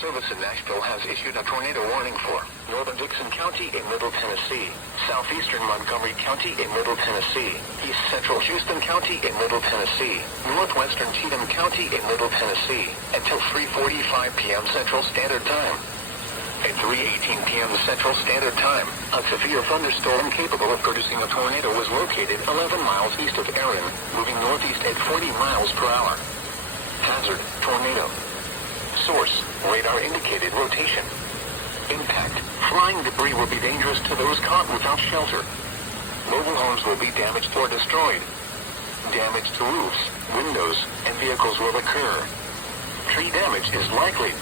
Service in Nashville has issued a tornado warning for northern Dixon County in Middle Tennessee, southeastern Montgomery County in Middle Tennessee, east central Houston County in Middle Tennessee, northwestern Cheatham County in Middle Tennessee, until 3:45 p.m. Central Standard Time. At 3:18 p.m. Central Standard Time, a severe thunderstorm capable of producing a tornado was located 11 miles east of Erin, moving northeast at 40 miles per hour. Hazard, tornado. Source, radar indicated rotation. Impact, flying debris will be dangerous to those caught without shelter. Mobile homes will be damaged or destroyed. Damage to roofs, windows, and vehicles will occur. Tree damage is likely.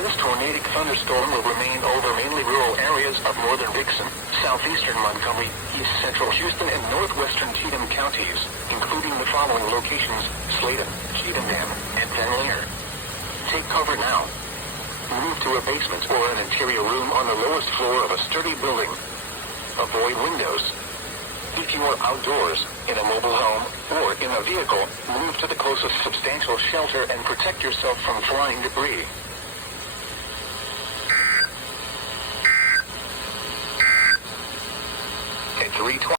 This tornadic thunderstorm will remain over mainly rural areas of northern Dixon, southeastern Montgomery, east central Houston, and northwestern Cheatham counties, including the following locations: Sladen, Cheatham Dam, and Van Leer. Take cover now. Move to a basement or an interior room on the lowest floor of a sturdy building. Avoid windows. If you are outdoors, in a mobile home, or in a vehicle, move to the closest substantial shelter and protect yourself from flying debris. At 3:20